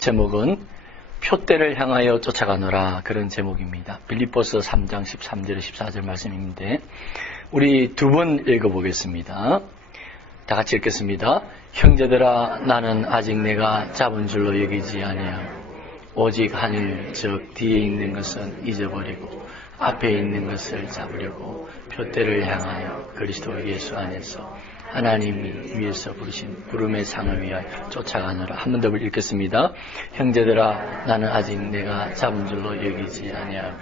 제목은 표대를 향하여 쫓아가노라, 그런 제목입니다. 빌립보서 3장 13절 14절 말씀인데 우리 두 번 읽어보겠습니다. 다 같이 읽겠습니다. 형제들아, 나는 아직 내가 잡은 줄로 여기지 아니하고 오직 하늘 즉 뒤에 있는 것은 잊어버리고 앞에 있는 것을 잡으려고 표대를 향하여 그리스도 예수 안에서 하나님이 위에서 부르신 부름의 상을 위하여 쫓아가느라. 한 번 더 읽겠습니다. 형제들아, 나는 아직 내가 잡은 줄로 여기지 아니하고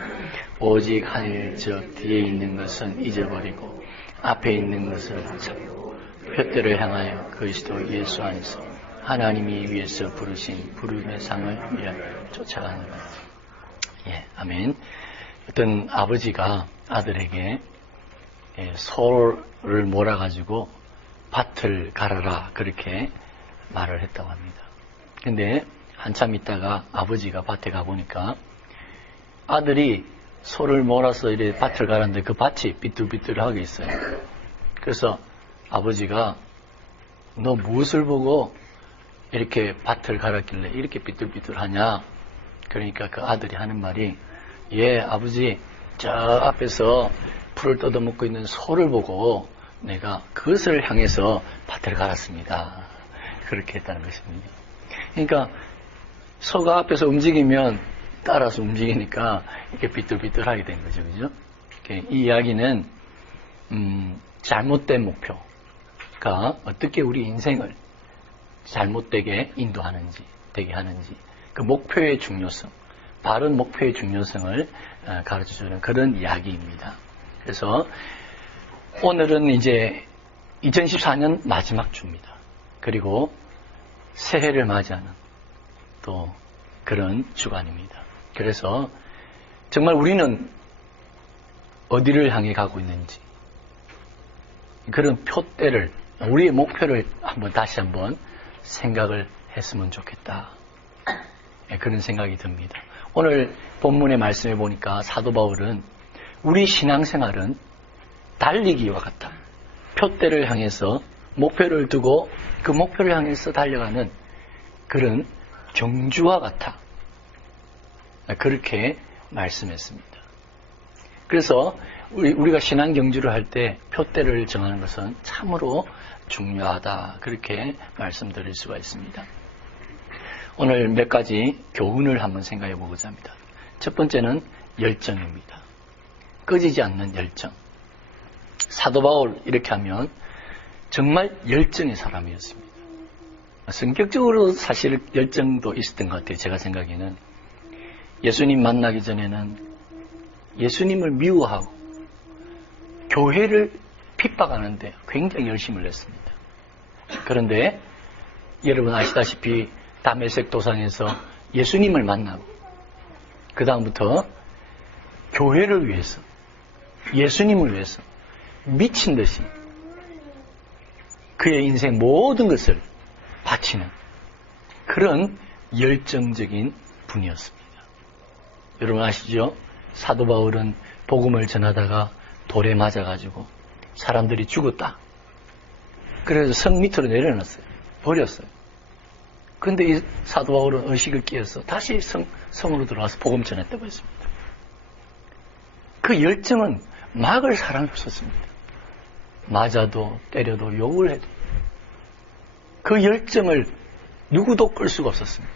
오직 하늘 즉 뒤에 있는 것은 잊어버리고 앞에 있는 것을 잡고 표대를 향하여 그리스도 예수 안에서 하나님이 위에서 부르신 부름의 상을 위하여 쫓아가느라. 아멘. 어떤 아버지가 아들에게 소를 몰아가지고 밭을 갈아라, 그렇게 말을 했다고 합니다. 근데 한참 있다가 아버지가 밭에 가보니까 아들이 소를 몰아서 이렇게 밭을 갈았는데 그 밭이 삐뚤삐뚤하게 있어요. 그래서 아버지가 너 무엇을 보고 이렇게 밭을 갈았길래 이렇게 삐뚤삐뚤하냐? 그러니까 그 아들이 하는 말이, 아버지, 저 앞에서 풀을 뜯어먹고 있는 소를 보고 내가 그것을 향해서 밭을 갈았습니다. 그렇게 했다는 것입니다. 그러니까 소가 앞에서 움직이면 따라서 움직이니까 이렇게 삐뚤삐뚤하게 된 거죠. 그죠? 이 이야기는 잘못된 목표가 어떻게 우리 인생을 잘못되게 인도하는지, 되게 하는지, 그 목표의 중요성, 바른 목표의 중요성을 가르쳐주는 그런 이야기입니다. 그래서 오늘은 이제 2014년 마지막 주입니다. 그리고 새해를 맞이하는 또 그런 주간입니다. 그래서 정말 우리는 어디를 향해 가고 있는지, 그런 표대를, 우리의 목표를 다시 한번 생각을 했으면 좋겠다. 그런 생각이 듭니다. 오늘 본문의 말씀에 보니까 사도 바울은 우리 신앙생활은 달리기와 같다. 표대를 향해서 목표를 두고 그 목표를 향해서 달려가는 그런 경주와 같아. 그렇게 말씀했습니다. 그래서 우리가 신앙 경주를 할 때 표대를 정하는 것은 참으로 중요하다. 그렇게 말씀드릴 수가 있습니다. 오늘 몇 가지 교훈을 한번 생각해 보고자 합니다. 첫 번째는 열정입니다. 꺼지지 않는 열정. 사도 바울 이렇게 하면 정말 열정의 사람이었습니다. 성격적으로 사실 열정도 있었던 것 같아요. 제가 생각에는 예수님 만나기 전에는 예수님을 미워하고 교회를 핍박하는데 굉장히 열심을 냈습니다. 그런데 여러분 아시다시피 다메섹 도상에서 예수님을 만나고 그 다음부터 교회를 위해서, 예수님을 위해서 미친 듯이 그의 인생 모든 것을 바치는 그런 열정적인 분이었습니다. 여러분 아시죠? 사도 바울은 복음을 전하다가 돌에 맞아가지고 사람들이 죽었다. 그래서 성 밑으로 내려놨어요. 버렸어요. 근데 이 사도 바울은 의식을 깨어서 다시 성으로 들어와서 복음 전했다고 했습니다. 그 열정은 막을 사람이 없었습니다. 맞아도 때려도 욕을 해도 그 열정을 누구도 끌 수가 없었습니다.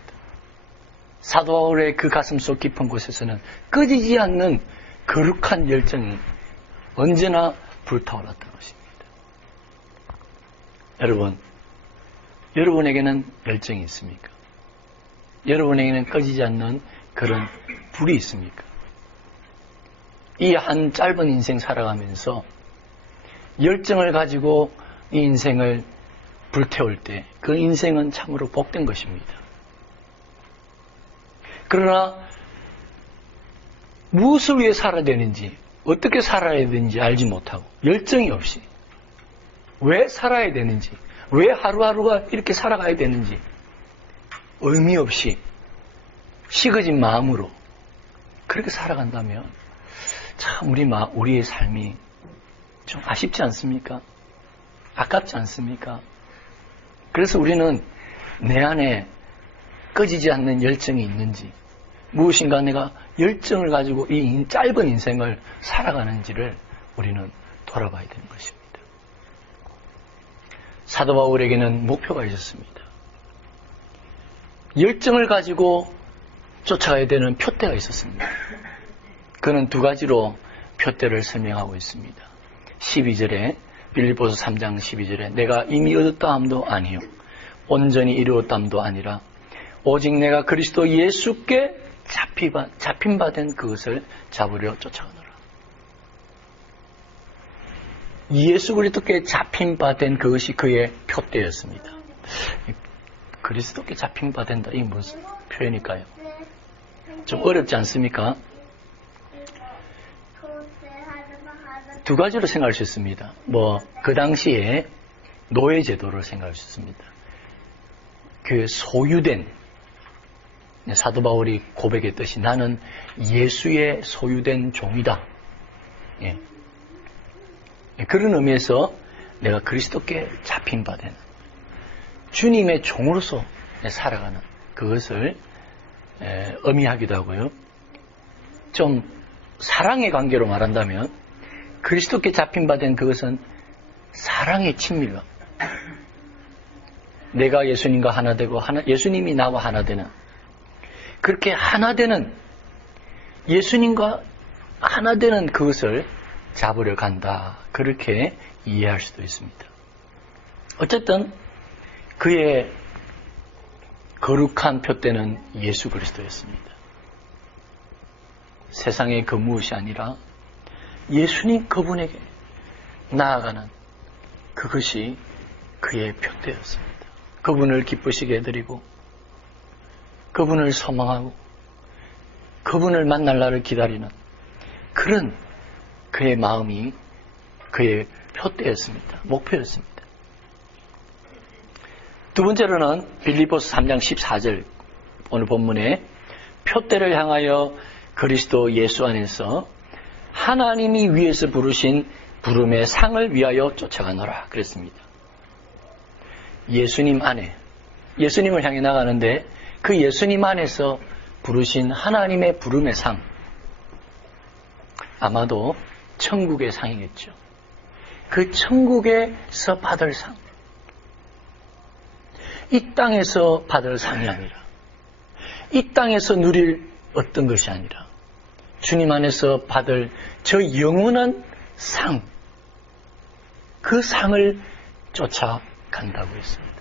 사도 바울의 그 가슴속 깊은 곳에서는 꺼지지 않는 거룩한 열정이 언제나 불타올랐던 것입니다. 여러분에게는 열정이 있습니까? 여러분에게는 꺼지지 않는 그런 불이 있습니까? 이 한 짧은 인생 살아가면서 열정을 가지고 이 인생을 불태울 때 그 인생은 참으로 복된 것입니다. 그러나 무엇을 위해 살아야 되는지, 어떻게 살아야 되는지 알지 못하고 열정이 없이 왜 살아야 되는지, 왜 하루하루가 이렇게 살아가야 되는지 의미 없이 식어진 마음으로 그렇게 살아간다면 참 우리의 삶이 좀 아쉽지 않습니까? 아깝지 않습니까? 그래서 우리는 내 안에 꺼지지 않는 열정이 있는지, 무엇인가 내가 열정을 가지고 이 짧은 인생을 살아가는지를 우리는 돌아봐야 되는 것입니다. 사도 바울에게는 목표가 있었습니다. 열정을 가지고 쫓아가야 되는 표대가 있었습니다. 그는 두 가지로 표대를 설명하고 있습니다. 12절에 빌립보서 3장 12절에 내가 이미 얻었다 함도 아니요 온전히 이루었다 함도 아니라 오직 내가 그리스도 예수께 잡힌 바 된 그것을 잡으려 쫓아가노라. 예수 그리스도께 잡힌 바 된 그것이 그의 표대였습니다. 그리스도께 잡힌 바 된다. 이게 무슨 표현일까요? 좀 어렵지 않습니까? 두 가지로 생각할 수 있습니다. 그 당시에 노예제도를 생각할 수 있습니다. 그 소유된, 사도 바울이 고백했듯이 나는 예수의 소유된 종이다. 예. 그런 의미에서 내가 그리스도께 잡힌 바 되는 주님의 종으로서 살아가는 그것을 의미하기도 하고요. 좀 사랑의 관계로 말한다면 그리스도께 잡힌 바 된 그것은 사랑의 친밀감. 내가 예수님과 하나 되고 예수님이 나와 하나 되는, 그렇게 하나 되는, 예수님과 하나 되는 그것을 잡으려 간다. 그렇게 이해할 수도 있습니다. 어쨌든 그의 거룩한 표대는 예수 그리스도였습니다. 세상의 그 무엇이 아니라 예수님 그분에게 나아가는 그것이 그의 표대였습니다. 그분을 기쁘시게 해드리고 그분을 소망하고 그분을 만날 날을 기다리는 그런 그의 마음이 그의 표대였습니다. 목표였습니다. 두 번째로는 빌립보서 3장 14절 오늘 본문에 표대를 향하여 그리스도 예수 안에서 하나님이 위에서 부르신 부름의 상을 위하여 쫓아가노라 그랬습니다. 예수님 안에, 예수님을 향해 나가는데 그 예수님 안에서 부르신 하나님의 부름의 상, 아마도 천국의 상이겠죠. 그 천국에서 받을 상, 이 땅에서 받을 상이 아니라, 이 땅에서 누릴 어떤 것이 아니라 주님 안에서 받을 저 영원한 상, 그 상을 쫓아간다고 했습니다.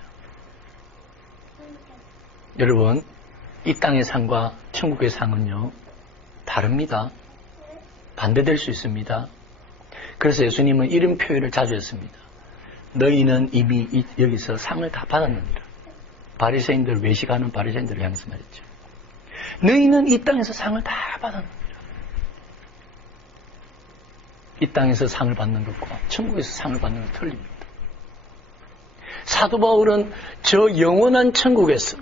여러분, 이 땅의 상과 천국의 상은요, 다릅니다. 반대될 수 있습니다. 그래서 예수님은 이런 표현을 자주 했습니다. 너희는 이미 여기서 상을 다 받았느니라. 바리새인들, 외식하는 바리새인들을 향해서 말했죠. 너희는 이 땅에서 상을 다 받았느니라. 이 땅에서 상을 받는 것과 천국에서 상을 받는 것 틀립니다. 사도 바울은 저 영원한 천국에서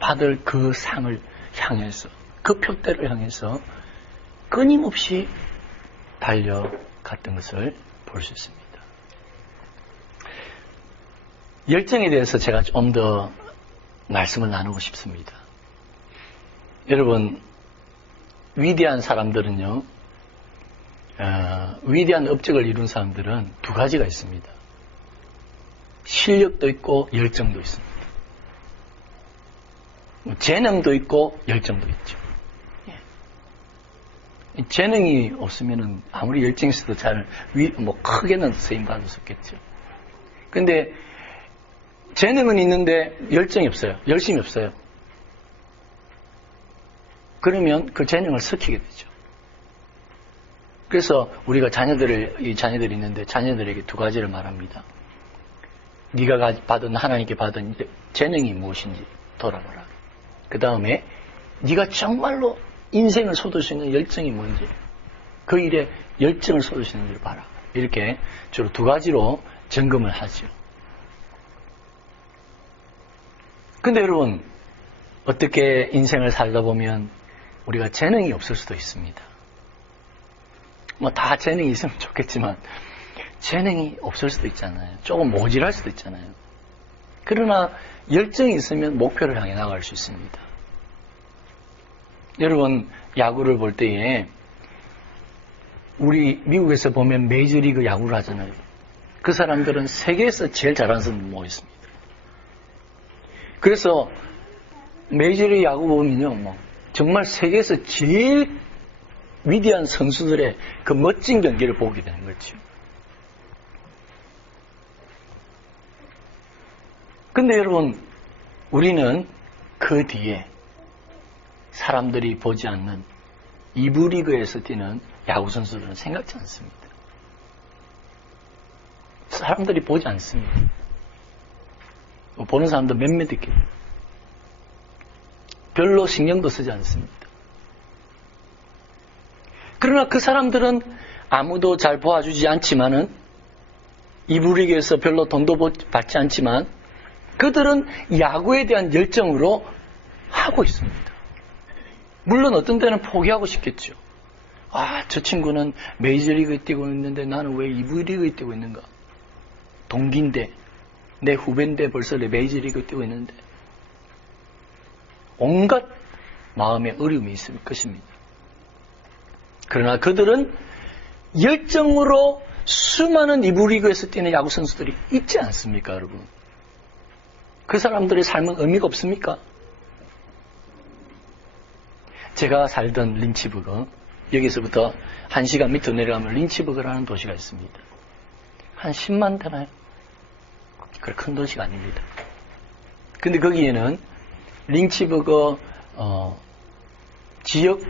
받을 그 상을 향해서, 그 표대를 향해서 끊임없이 달려갔던 것을 볼 수 있습니다. 열정에 대해서 제가 좀 더 말씀을 나누고 싶습니다. 여러분, 위대한 사람들은요, 위대한 업적을 이룬 사람들은 두 가지가 있습니다. 실력도 있고 열정도 있습니다. 재능도 있고 열정도 있죠. 재능이 없으면 아무리 열정이 있어도 크게는 쓰임받을 수 없겠죠. 근데 재능은 있는데 열정이 없어요. 열심이 없어요. 그러면 그 재능을 썩히게 되죠. 그래서 우리가 자녀들이 있는데 자녀들에게 두 가지를 말합니다. 네가 하나님께 받은 재능이 무엇인지 돌아보라. 그 다음에 네가 정말로 인생을 쏟을 수 있는 열정이 뭔지, 그 일에 열정을 쏟을 수 있는지를 봐라. 이렇게 주로 두 가지로 점검을 하죠. 근데 여러분, 어떻게 인생을 살다 보면 우리가 재능이 없을 수도 있습니다. 다 재능이 있으면 좋겠지만 재능이 없을 수도 있잖아요. 조금 모질할 수도 있잖아요. 그러나 열정이 있으면 목표를 향해 나갈 수 있습니다. 여러분, 야구를 볼 때에 우리 미국에서 보면 메이저리그 야구를 하잖아요. 그 사람들은 세계에서 제일 잘하는 사람들 모였습니다. 그래서 메이저리그 야구 보면요, 정말 세계에서 제일 위대한 선수들의 그 멋진 경기를 보게 되는 거죠. 근데 여러분, 우리는 그 뒤에 사람들이 보지 않는 2부 리그에서 뛰는 야구 선수들은 생각지 않습니다. 사람들이 보지 않습니다. 보는 사람도 몇몇 있겠죠. 별로 신경도 쓰지 않습니다. 그러나 그 사람들은 아무도 잘 도와주지 않지만은 2부 리그에서 별로 돈도 받지 않지만 그들은 야구에 대한 열정으로 하고 있습니다. 물론 어떤 때는 포기하고 싶겠죠. 아, 저 친구는 메이저리그에 뛰고 있는데 나는 왜 2부 리그에 뛰고 있는가? 동기인데, 내 후배인데 벌써 내 메이저리그에 뛰고 있는데. 온갖 마음의 어려움이 있을 것입니다. 그러나 그들은 열정으로 수많은 2부 리그에서 뛰는 야구 선수들이 있지 않습니까, 여러분? 그 사람들의 삶은 의미가 없습니까? 제가 살던 린치버그, 여기서부터 1시간 밑으로 내려가면 린치버그라는 도시가 있습니다. 한 10만 되나요? 그래, 큰 도시가 아닙니다. 근데 거기에는 린치버그 지역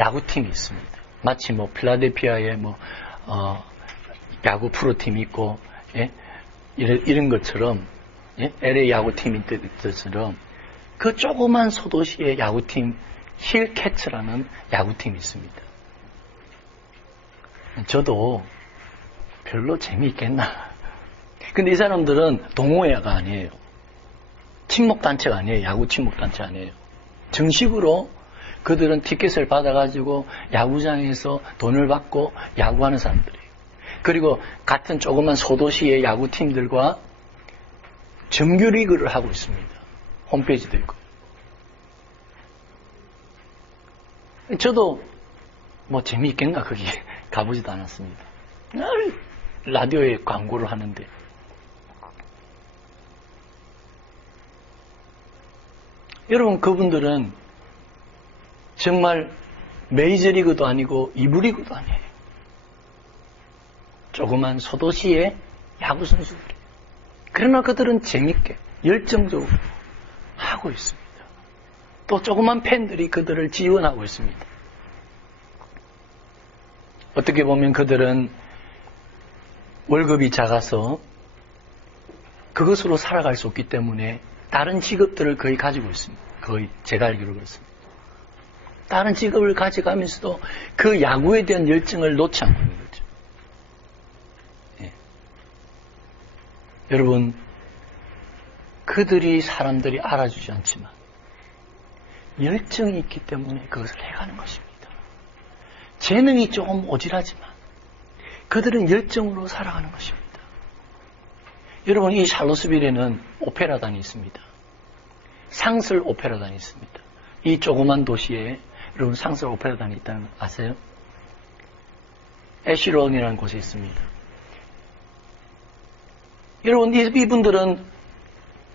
야구팀이 있습니다. 마치 필라델피아에 야구 프로팀이 있고, 예? 이런 것처럼, 예? LA 야구팀이 있던 것처럼 그 조그만 소도시의 야구팀 힐캐츠라는 야구팀이 있습니다. 저도 별로 재미있겠나. 근데 이 사람들은 동호회가 아니에요. 친목단체가 아니에요. 야구 친목단체 아니에요. 정식으로 그들은 티켓을 받아가지고 야구장에서 돈을 받고 야구하는 사람들이에요. 그리고 같은 조그만 소도시의 야구팀들과 정규리그를 하고 있습니다. 홈페이지도 있고. 저도 재미있겠나 거기 가보지도 않았습니다. 라디오에 광고를 하는데 여러분, 그분들은 정말 메이저리그도 아니고 2부 리그도 아니에요. 조그만 소도시의 야구 선수들. 그러나 그들은 재밌게 열정적으로 하고 있습니다. 또 조그만 팬들이 그들을 지원하고 있습니다. 어떻게 보면 그들은 월급이 작아서 그것으로 살아갈 수 없기 때문에 다른 직업들을 거의 가지고 있습니다. 거의 제가 알기로 그렇습니다. 다른 직업을 가져가면서도 그 야구에 대한 열정을 놓지 않고 있는 거죠. 예. 여러분, 그들이 사람들이 알아주지 않지만 열정이 있기 때문에 그것을 해가는 것입니다. 재능이 조금 오질하지만 그들은 열정으로 살아가는 것입니다. 여러분, 이 샬롯스빌에는 오페라단이 있습니다. 상슬 오페라단이 있습니다. 이 조그만 도시에 여러분 상슬 오페라단이 있다는 거 아세요? 애쉬론이라는 곳에 있습니다. 여러분, 이분들은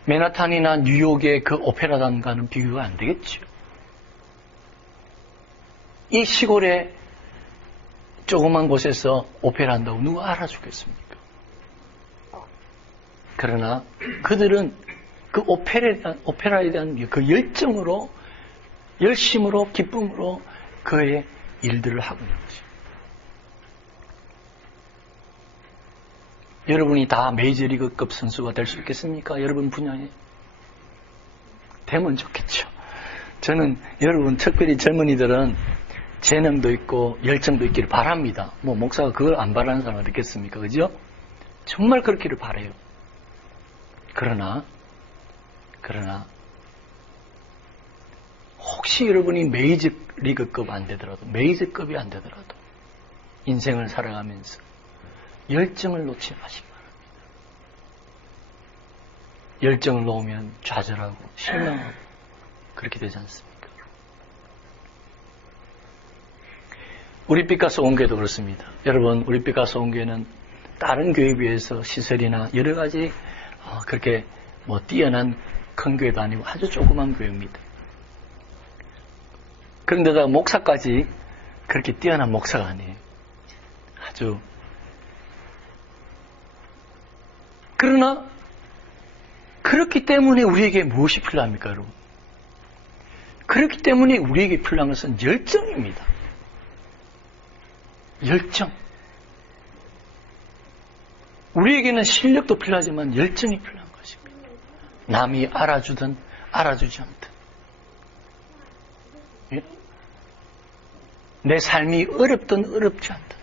맨하탄이나 뉴욕의 그 오페라단과는 비교가 안 되겠죠. 이 시골에 조그만 곳에서 오페라 한다고 누가 알아주겠습니까? 그러나 그들은 그 오페라에 대한 그 열정으로, 열심으로, 기쁨으로 그의 일들을 하고 있는 것입니다. 여러분이 다 메이저리그급 선수가 될 수 있겠습니까? 여러분 분야에. 되면 좋겠죠. 저는 여러분, 특별히 젊은이들은 재능도 있고 열정도 있기를 바랍니다. 목사가 그걸 안 바라는 사람 어디 있겠습니까? 그죠? 정말 그렇기를 바라요. 그러나 혹시 여러분이 메이저리그급 안 되더라도, 메이저급이 안 되더라도 인생을 살아가면서 열정을 놓지 마시기 바랍니다. 열정을 놓으면 좌절하고 실망하고 그렇게 되지 않습니까? 우리 빛가서 온교회도 그렇습니다. 여러분, 우리 빛가서 온교회는 다른 교회에 비해서 시설이나 여러 가지 그렇게 뛰어난 큰 교회도 아니고 아주 조그만 교회입니다. 그런데다가 목사까지 그렇게 뛰어난 목사가 아니에요. 아주. 그러나 그렇기 때문에 우리에게 무엇이 필요합니까, 여러분? 그렇기 때문에 우리에게 필요한 것은 열정입니다. 열정. 우리에게는 실력도 필요하지만 열정이 필요한 것입니다. 남이 알아주든 알아주지 않든. 예? 내 삶이 어렵든 어렵지 않든.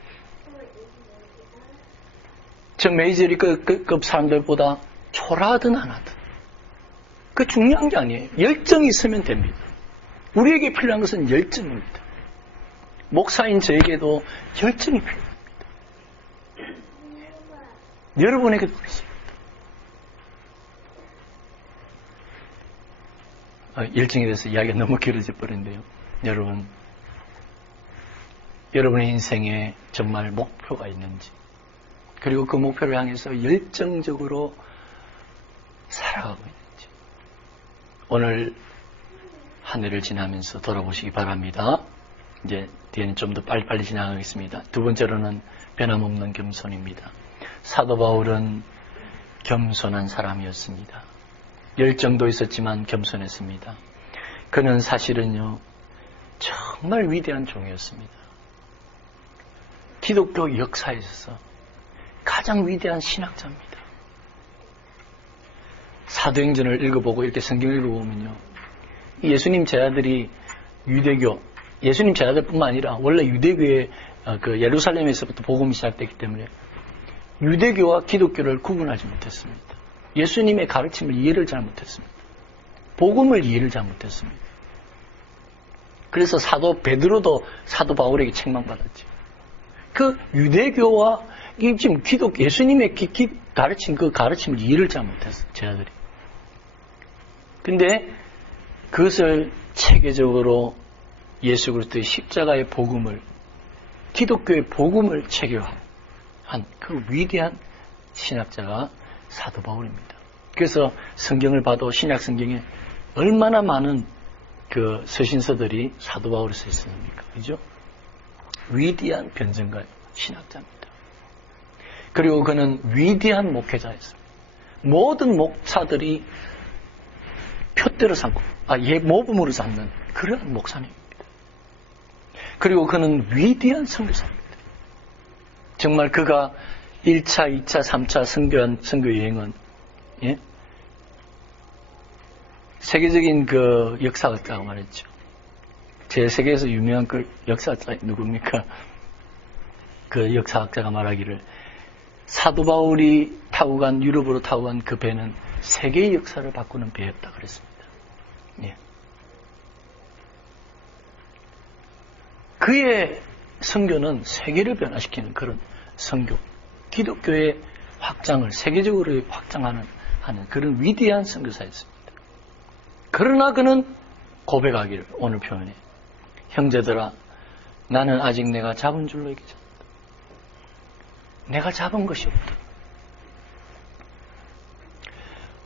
저 메이저리그급 사람들보다 초라하든 안 하든. 그 중요한 게 아니에요. 열정이 있으면 됩니다. 우리에게 필요한 것은 열정입니다. 목사인 저에게도 열정이 필요합니다. 여러분에게도 그렇습니다. 열정에 대해서 이야기가 너무 길어져 버렸는데요. 여러분의 인생에 정말 목표가 있는지, 그리고 그 목표를 향해서 열정적으로 살아가고 있는지, 오늘 한 해를 지나면서 돌아보시기 바랍니다. 이제 뒤에는 좀 더 빨리빨리 지나가겠습니다. 두 번째로는 변함없는 겸손입니다. 사도 바울은 겸손한 사람이었습니다. 열정도 있었지만 겸손했습니다. 그는 사실은요, 정말 위대한 종이었습니다. 기독교 역사에 있어서 가장 위대한 신학자입니다. 사도행전을 읽어보고 이렇게 성경을 읽어보면요, 예수님 제자들이 예수님 제자들뿐만 아니라 원래 유대교의 그 예루살렘에서부터 복음이 시작됐기 때문에 유대교와 기독교를 구분하지 못했습니다. 예수님의 가르침을 이해를 잘 못했습니다. 복음을 이해를 잘 못했습니다. 그래서 사도 베드로도 사도 바울에게 책망받았죠. 그 유대교와 지금 예수님의 가르침, 그 가르침을 이해를 잘 못했어요, 제자들이. 근데 그것을 체계적으로 예수 그리스도의 십자가의 복음을, 기독교의 복음을 체계화한 그 위대한 신학자가 사도 바울입니다. 그래서 성경을 봐도 신약 성경에 얼마나 많은 그 서신서들이 사도 바울에 써 있습니까? 그죠? 위대한 변증가 신학자입니다. 그리고 그는 위대한 목회자였습니다. 모든 목사들이 표대로 삼고, 모범으로 삼는 그러한 목사님입니다. 그리고 그는 위대한 선교사입니다. 정말 그가 1차, 2차, 3차 선교 여행은, 예? 세계적인 그 역사학자가 말했죠. 제 세계에서 유명한 그 역사학자 누굽니까? 그 역사학자가 말하기를, 사도 바울이 유럽으로 타고 간 그 배는 세계의 역사를 바꾸는 배였다 그랬습니다. 예. 그의 선교는 세계를 변화시키는 그런 선교, 기독교의 확장을 세계적으로 확장하는 그런 위대한 선교사였습니다. 그러나 그는 고백하기를, 오늘 표현해, 형제들아, 나는 아직 내가 잡은 줄로 얘기했다. 내가 잡은 것이 없다.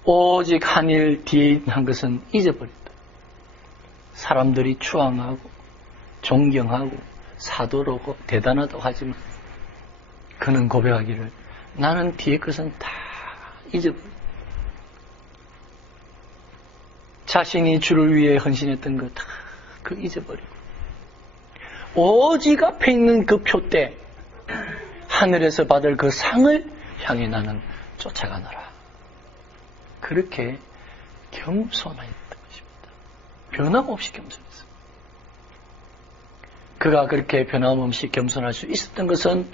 오직 한 일 뒤에 한 것은 잊어버렸다. 사람들이 추앙하고 존경하고 사도라고 대단하다고 하지만 그는 고백하기를, 나는 뒤에 것은 다 잊어버렸다. 자신이 주를 위해 헌신했던 것 다 그 잊어버리고 오직 앞에 있는 그 표대, 하늘에서 받을 그 상을 향해 나는 쫓아가노라. 그렇게 겸손했던 것입니다. 변함없이 겸손했습니다. 그가 그렇게 변함없이 겸손할 수 있었던 것은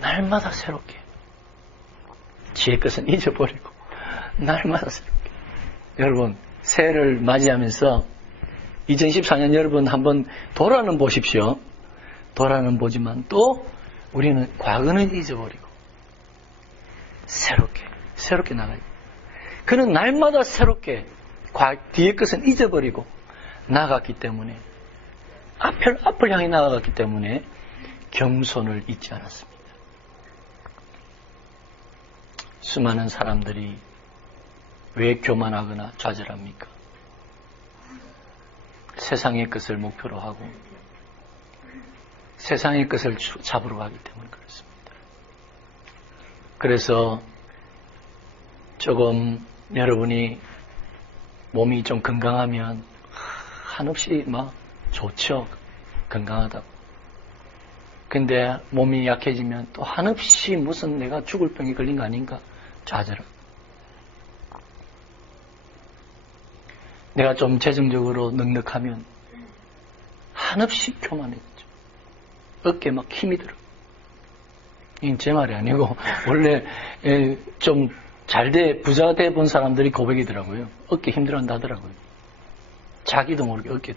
날마다 새롭게, 지혜 것은 잊어버리고 날마다 새롭게. 여러분, 새해를 맞이하면서 2014년 여러분 한번 돌아는 보십시오. 돌아는 보지만 또 우리는 과거는 잊어버리고 새롭게 나가요. 그는 날마다 새롭게 뒤의 것은 잊어버리고 나갔기 때문에 앞을 향해 나아갔기 때문에 겸손을 잊지 않았습니다. 수많은 사람들이 왜 교만하거나 좌절합니까? 세상의 것을 목표로 하고 세상의 것을 잡으러 가기 때문에 그렇습니다. 그래서 조금 여러분이 몸이 좀 건강하면 한없이 막 좋죠. 건강하다고. 근데 몸이 약해지면 또 한없이 무슨 내가 죽을 병이 걸린 거 아닌가 좌절하고. 내가 좀 재정적으로 넉넉하면 한없이 교만해지죠. 어깨에 막 힘이 들어. 이건 제 말이 아니고 원래 좀 부자 돼 본 사람들이 고백이더라고요. 어깨 힘들어한다 하더라고요. 자기도 모르게 어깨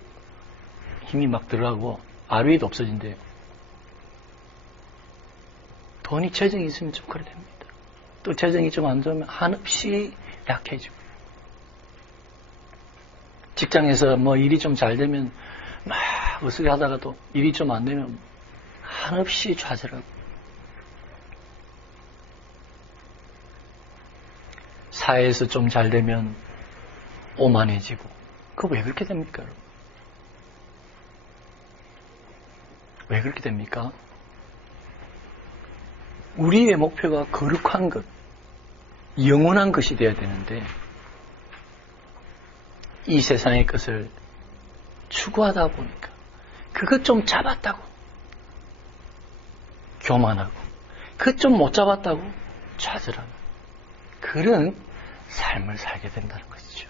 힘이 막 들어가고 아류에도 없어진대요. 돈이 재정이 있으면 좀 그래 됩니다. 또 재정이 좀 안 좋으면 한없이 약해지고. 직장에서 뭐 일이 좀 잘 되면 막 으쓱이 하다가도 일이 좀 안 되면 한없이 좌절하고. 사회에서 좀 잘 되면 오만해지고. 그거 왜 그렇게 됩니까? 왜 그렇게 됩니까? 우리의 목표가 거룩한 것, 영원한 것이 되어야 되는데 이 세상의 것을 추구하다 보니까 그것 좀 잡았다고 교만하고 그것 좀 못 잡았다고 좌절하고 그런 삶을 살게 된다는 것이죠.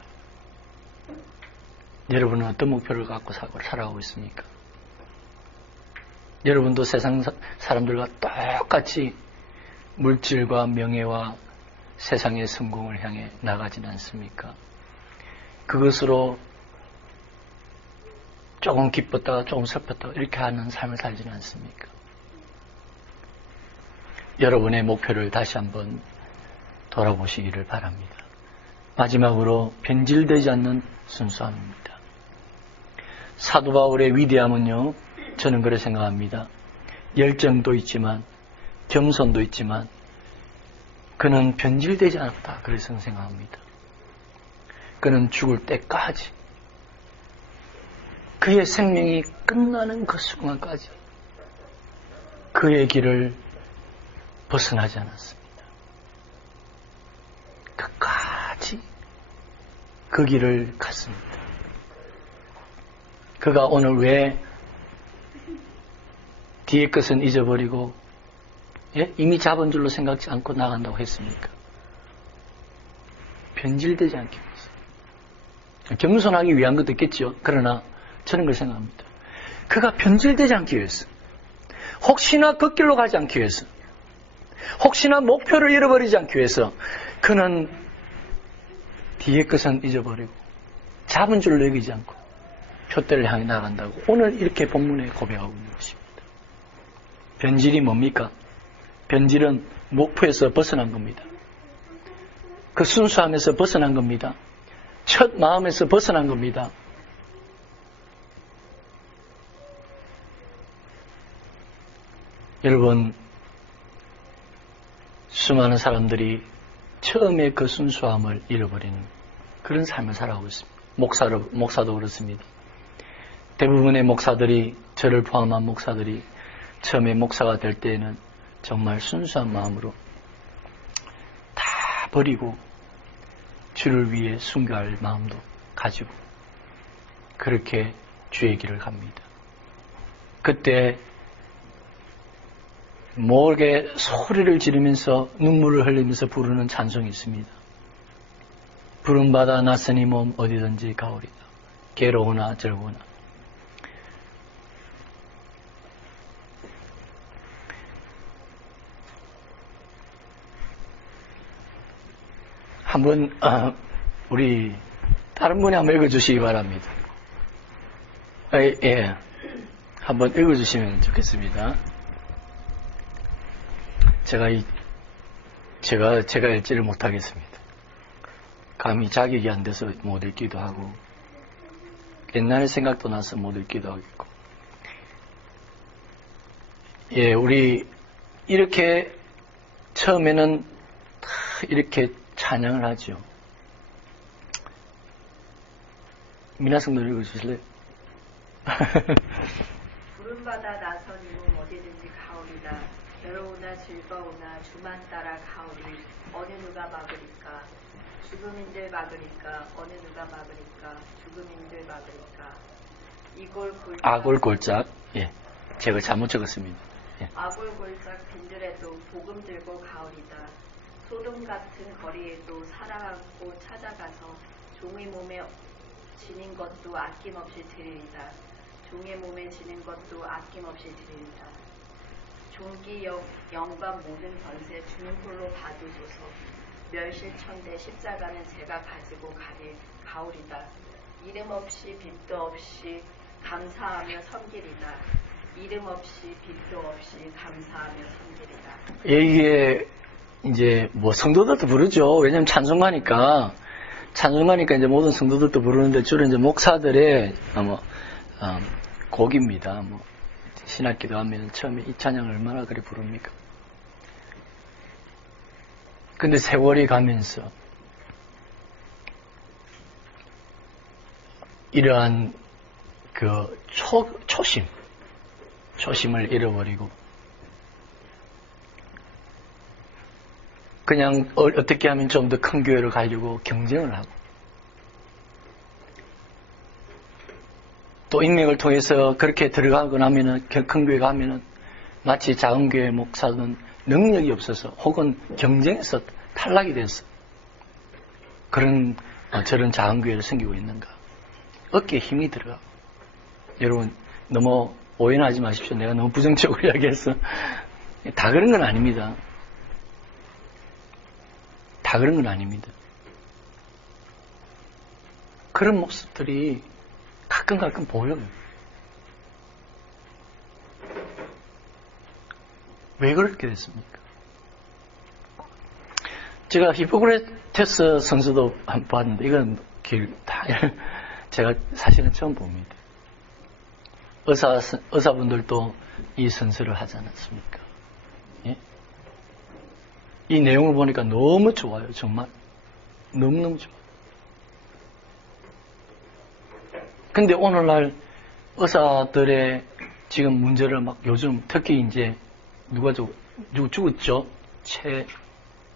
여러분은 어떤 목표를 갖고 살아가고 있습니까? 여러분도 세상 사람들과 똑같이 물질과 명예와 세상의 성공을 향해 나가진 않습니까? 그것으로 조금 기뻤다가 조금 슬펐다가 이렇게 하는 삶을 살지는 않습니까? 여러분의 목표를 다시 한번 돌아보시기를 바랍니다. 마지막으로 변질되지 않는 순수함입니다. 사도 바울의 위대함은요, 저는 그렇게 생각합니다. 열정도 있지만 겸손도 있지만 그는 변질되지 않았다. 그래서 생각합니다. 그는 죽을 때까지 그의 생명이 끝나는 그 순간까지 그의 길을 벗어나지 않았습니다. 끝까지 그 길을 갔습니다. 그가 오늘 왜 뒤의 것은 잊어버리고 이미 잡은 줄로 생각지 않고 나간다고 했습니까? 변질되지 않기 위해서. 겸손하기 위한 것도 있겠죠. 그러나 저는 그렇게 생각합니다. 그가 변질되지 않기 위해서, 혹시나 그 길로 가지 않기 위해서, 혹시나 목표를 잃어버리지 않기 위해서 그는 뒤의 것은 잊어버리고 잡은 줄로 여기지 않고 표대를 향해 나간다고 오늘 이렇게 본문에 고백하고 있는 것입니다. 변질이 뭡니까? 변질은 목표에서 벗어난 겁니다. 그 순수함에서 벗어난 겁니다. 첫 마음에서 벗어난 겁니다. 여러분, 수많은 사람들이 처음에 그 순수함을 잃어버리는 그런 삶을 살아가고 있습니다. 목사도 그렇습니다. 대부분의 목사들이, 저를 포함한 목사들이 처음에 목사가 될 때에는 정말 순수한 마음으로 다 버리고 주를 위해 순교할 마음도 가지고 그렇게 주의 길을 갑니다. 그때 모르게 소리를 지르면서 눈물을 흘리면서 부르는 찬송이 있습니다. 부름받아 낯선 이 몸 어디든지 가오리다. 괴로우나 즐거우나. 한번 우리 다른 분이 한번 읽어주시기 바랍니다. 예, 한번 읽어주시면 좋겠습니다. 제가 읽지를 못하겠습니다. 감히 자격이 안 돼서 못 읽기도 하고 옛날에 생각도 나서 못 읽기도 하겠고 예, 우리 이렇게 처음에는 다 이렇게 찬양을 하죠. 미나성 노래 읽어주실래요? 부름받아 나선 이몸 어디든지 가오리다. 괴로우나 즐거우나 주만 따라 가오리. 어느 누가 막으리까? 죽음인들 막으리까? 어느 누가 막으리까? 죽음인들 막으리까? 이골골짝 아골골짝. 예, 제가 잘못 적었습니다. 예. 아골골짝 빈들에도 복음 들고 가오리다. 소돔 같은 거리에도 살아가고 찾아가서 종의 몸에 지닌 것도 아낌없이 드리리다. 종의 몸에 지닌 것도 아낌없이 드리리다. 종기 영광 모든 권세 주는 홀로 받으소서. 멸실천대 십자가는 제가 가지고 가오리다. 이름 없이 빛도 없이 감사하며 섬기리다. 이름 없이 빛도 없이 감사하며 섬기리다. 예, 이게 이제 뭐 성도들도 부르죠. 왜냐면 찬송가니까 이제 모든 성도들도 부르는데 주로 이제 목사들의 곡입니다. 뭐 신학기도 하면 처음에 이 찬양을 얼마나 그리 부릅니까? 근데 세월이 가면서 이러한 그 초심을 잃어버리고 그냥 어떻게 하면 좀 더 큰 교회를 가려고 경쟁을 하고 또 인맥을 통해서 그렇게 들어가고 나면은 큰 교회가 하면은 마치 작은 교회 목사는 능력이 없어서 혹은 경쟁에서 탈락이 돼서 그런 저런 작은 교회를 섬기고 있는가. 어깨에 힘이 들어가고. 여러분 너무 오해는 하지 마십시오. 내가 너무 부정적으로 이야기해서. 다 그런 건 아닙니다. 다 그런 건 아닙니다. 그런 모습들이 가끔 보여요. 왜 그렇게 됐습니까? 제가 히포크라테스 선서도 한번 봤는데 이건 다 제가 사실은 처음 봅니다. 의사분들도 이 선서를 하지 않았습니까? 예? 이 내용을 보니까 너무 좋아요. 정말 너무너무 좋아요. 근데 오늘날 의사들의 지금 문제를 막 요즘 특히 이제 누구 죽었죠?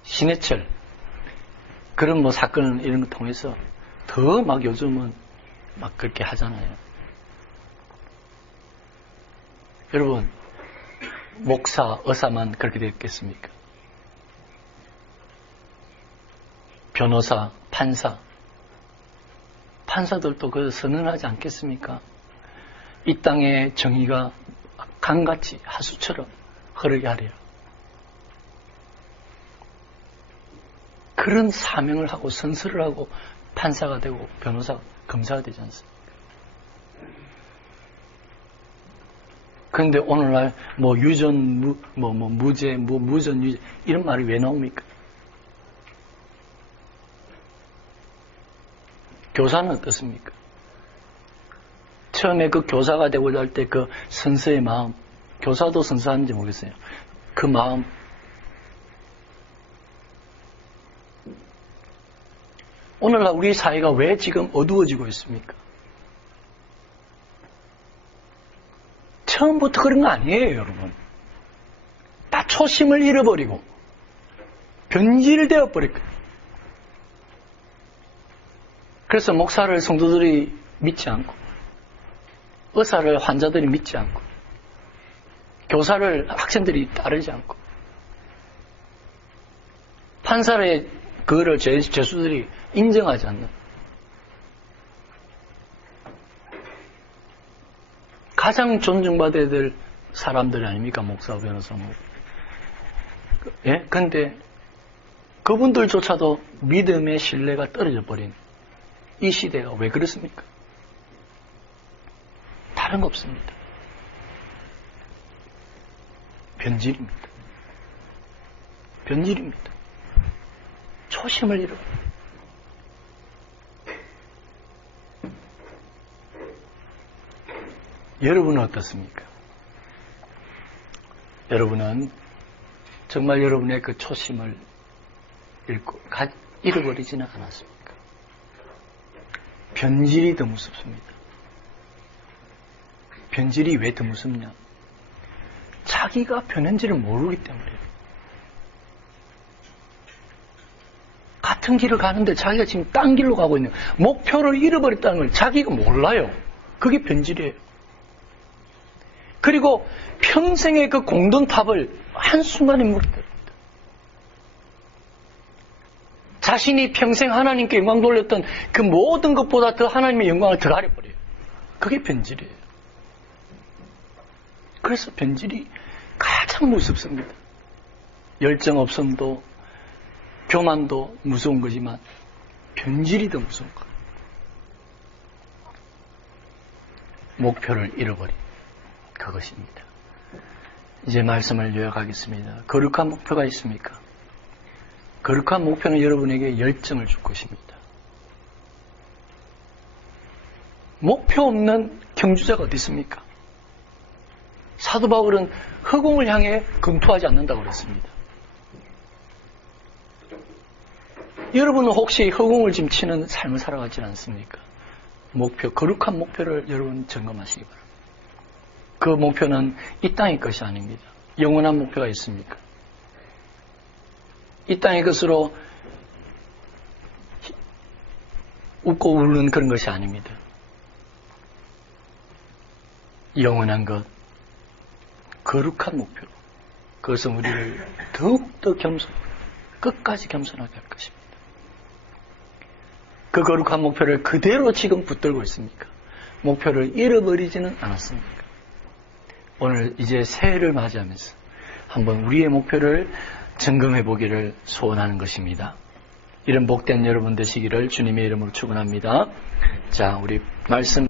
신해철 그런 뭐 사건 이런 거 통해서 더 막 요즘은 막 그렇게 하잖아요. 여러분 목사, 의사만 그렇게 됐겠습니까? 변호사, 판사들도 그 선언하지 않겠습니까? 이 땅의 정의가 강같이 하수처럼 흐르게 하리라. 그런 사명을 하고 선서를 하고 판사가 되고 변호사가 검사가 되지 않습니까? 그런데 오늘날 뭐 유전, 무죄, 무전, 유죄 이런 말이 왜 나옵니까? 교사는 어떻습니까? 처음에 그 교사가 되고자 할 때 그 선서의 마음, 교사도 선서하는지 모르겠어요. 그 마음, 오늘날 우리 사회가 왜 지금 어두워지고 있습니까? 처음부터 그런 거 아니에요, 여러분. 다 초심을 잃어버리고 변질되어 버릴 거예요. 그래서 목사를 성도들이 믿지 않고 의사를 환자들이 믿지 않고 교사를 학생들이 따르지 않고 판사의 그거를 죄수들이 인정하지 않는 가장 존중받아야 될 사람들 아닙니까? 목사, 변호사. 예? 근데 그분들조차도 믿음의 신뢰가 떨어져 버린 이 시대가 왜 그렇습니까? 다른 거 없습니다. 변질입니다. 변질입니다. 초심을 잃어. 여러분은 어떻습니까? 여러분은 정말 여러분의 그 초심을 잃어버리지는 않았습니까? 변질이 더 무섭습니다. 변질이 왜 더 무섭냐? 자기가 변한지를 모르기 때문이에요. 같은 길을 가는데 자기가 지금 딴 길로 가고 있는 목표를 잃어버렸다는 걸 자기가 몰라요. 그게 변질이에요. 그리고 평생의 그 공든탑을 한순간에 무너뜨립니다. 자신이 평생 하나님께 영광 돌렸던 그 모든 것보다 더 하나님의 영광을 더 가려버려요. 그게 변질이에요. 그래서 변질이 가장 무섭습니다. 열정 없음도 교만도 무서운 거지만 변질이 더 무서운 거예요. 목표를 잃어버린 그것입니다. 이제 말씀을 요약하겠습니다. 거룩한 목표가 있습니까? 거룩한 목표는 여러분에게 열정을 줄 것입니다. 목표 없는 경주자가 어디 있습니까? 사도 바울은 허공을 향해 검토하지 않는다고 그랬습니다. 여러분은 혹시 허공을 지금 치는 삶을 살아가지 않습니까? 목표, 거룩한 목표를 여러분 점검하시기 바랍니다. 그 목표는 이 땅의 것이 아닙니다. 영원한 목표가 있습니까? 이 땅의 것으로 웃고 우는 그런 것이 아닙니다. 영원한 것, 거룩한 목표로 그것은 우리를 더욱더 끝까지 겸손하게 할 것입니다. 그 거룩한 목표를 그대로 지금 붙들고 있습니까? 목표를 잃어버리지는 않았습니까? 오늘 이제 새해를 맞이하면서 한번 우리의 목표를 점검해 보기를 소원하는 것입니다. 이런 복된 여러분 되시기를 주님의 이름으로 축원합니다. 자, 우리 말씀